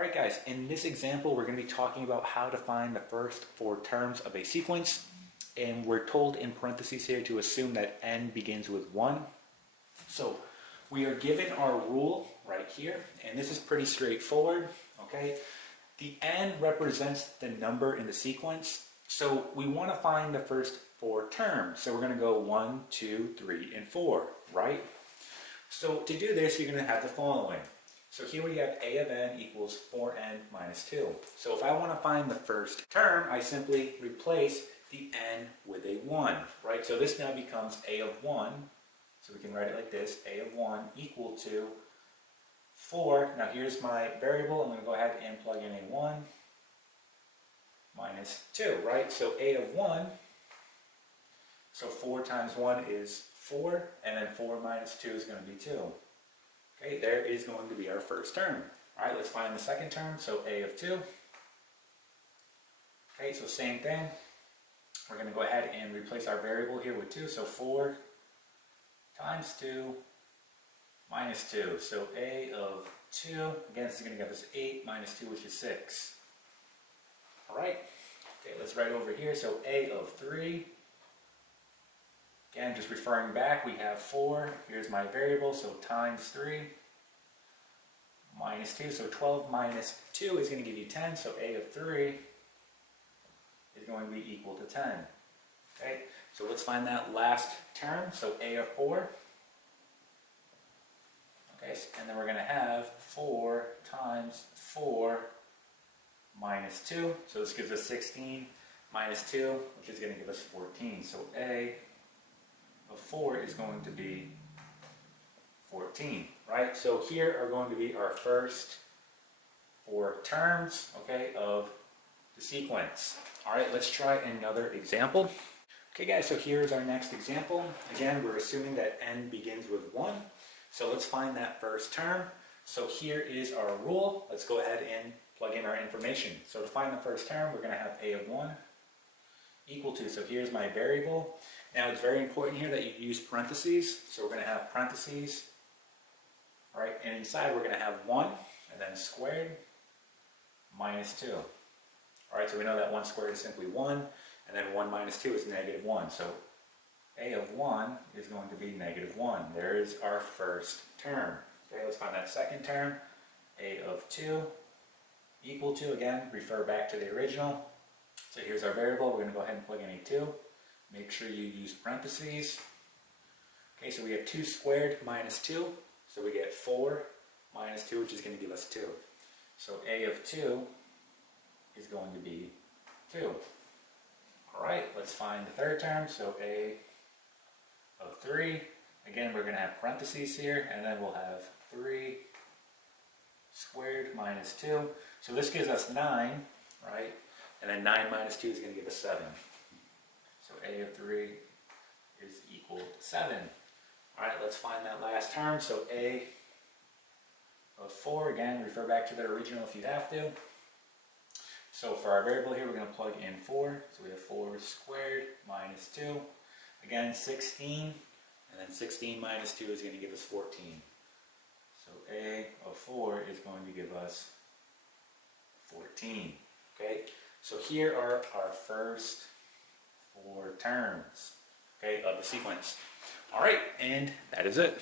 Alright guys, in this example we're going to be talking about how to find the first four terms of a sequence, and we're told in parentheses here to assume that n begins with 1. So we are given our rule right here, and this is pretty straightforward, okay? The n represents the number in the sequence, so we want to find the first four terms. So we're going to go 1, 2, 3, and 4, right? So to do this, you're going to have the following. So here we have a of n equals 4n minus 2. So if I want to find the first term, I simply replace the n with a 1, right? So this now becomes a of 1. So we can write it like this, a of 1 equal to 4. Now here's my variable. I'm going to go ahead and plug in a 1 minus 2, right? So a of 1, so 4 times 1 is 4, and then 4 minus 2 is going to be 2. Okay, there is going to be our first term. All right, let's find the second term. So a of 2. Okay, so same thing. We're going to go ahead and replace our variable here with 2. So 4 times 2 minus 2. So a of 2, again, this is going to give us 8 minus 2, which is 6. All right, okay, let's write over here. So a of 3. Again, just referring back, we have 4. Here's my variable, so times 3 minus 2. So 12 minus 2 is going to give you 10. So a of 3 is going to be equal to 10. Okay, so let's find that last term. So a of 4. Okay, and then we're going to have 4 times 4 minus 2. So this gives us 16 minus 2, which is going to give us 14. So a of 4 is going to be 14, right? So here are going to be our first four terms, okay, of the sequence. All right, let's try another example. Okay guys, so here's our next example. Again, we're assuming that n begins with 1. So let's find that first term. So here is our rule. Let's go ahead and plug in our information. So to find the first term, we're going to have a of 1 equal to, so here's my variable. Now it's very important here that you use parentheses. So we're going to have parentheses, all right, and inside we're going to have 1 and then squared minus 2. All right, so we know that 1 squared is simply 1, and then 1 minus 2 is negative 1. So a of 1 is going to be negative 1. There is our first term. Okay, let's find that second term. A of 2 equal to, again, refer back to the original. So here's our variable. We're going to go ahead and plug in a 2. Make sure you use parentheses. Okay, so we have 2 squared minus 2. So we get 4 minus 2, which is going to give us 2. So a of 2 is going to be 2. All right, let's find the third term. So a of 3. Again, we're going to have parentheses here, and then we'll have 3 squared minus 2. So this gives us 9, right? And then 9 minus 2 is going to give us 7. So a of 3 is equal to 7. All right, let's find that last term. So a of 4, again, refer back to the original if you have to. So for our variable here, we're going to plug in 4. So we have 4 squared minus 2. Again, 16. And then 16 minus 2 is going to give us 14. So a of 4 is going to give us 14. Okay, so here are our first four terms, okay, of the sequence. All right, and that is it.